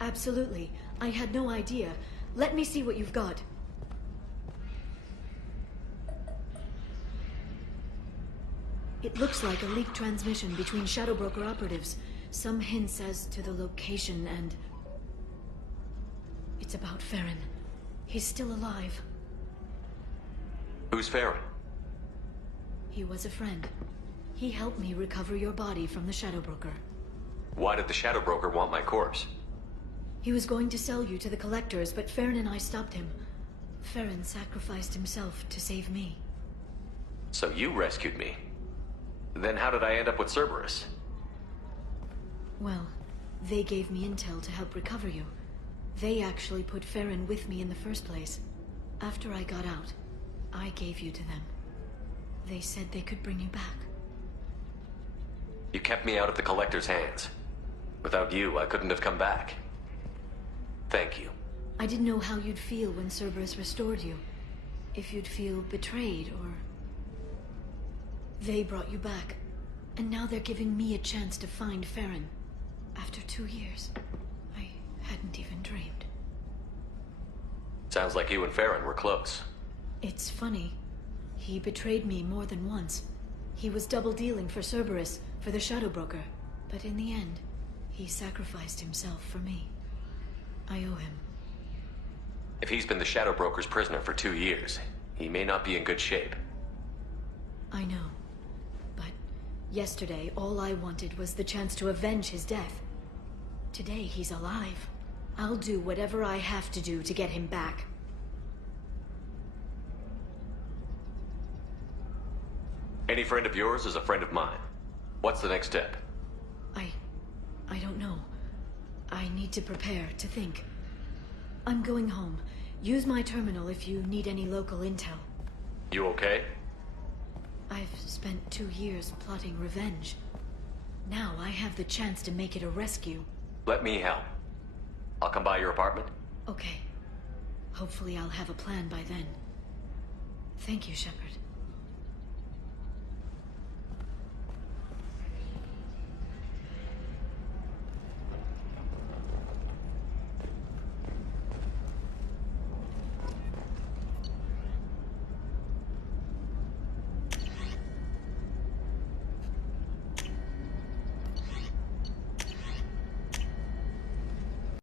Absolutely. I had no idea. Let me see what you've got. It looks like a leaked transmission between Shadow Broker operatives. Some hints as to the location and... It's about Farron. He's still alive. Who's Farron? He was a friend. He helped me recover your body from the Shadow Broker. Why did the Shadow Broker want my corpse? He was going to sell you to the Collectors, but Farron and I stopped him. Farron sacrificed himself to save me. So you rescued me. Then how did I end up with Cerberus? Well, they gave me intel to help recover you. They actually put Farron with me in the first place. After I got out, I gave you to them. They said they could bring you back. You kept me out of the Collector's hands. Without you, I couldn't have come back. Thank you. I didn't know how you'd feel when Cerberus restored you. If you'd feel betrayed, or... They brought you back, and now they're giving me a chance to find Farron. After 2 years, I hadn't even dreamed. Sounds like you and Farron were close. It's funny. He betrayed me more than once. He was double-dealing for Cerberus, for the Shadow Broker. But in the end, he sacrificed himself for me. I owe him. If he's been the Shadow Broker's prisoner for 2 years, he may not be in good shape. I know. But yesterday, all I wanted was the chance to avenge his death. Today, he's alive. I'll do whatever I have to do to get him back. Any friend of yours is a friend of mine. What's the next step? I don't know. I need to prepare, to think. I'm going home. Use my terminal if you need any local intel. You okay? I've spent 2 years plotting revenge. Now I have the chance to make it a rescue. Let me help. I'll come by your apartment. Okay. Hopefully I'll have a plan by then. Thank you, Shepard.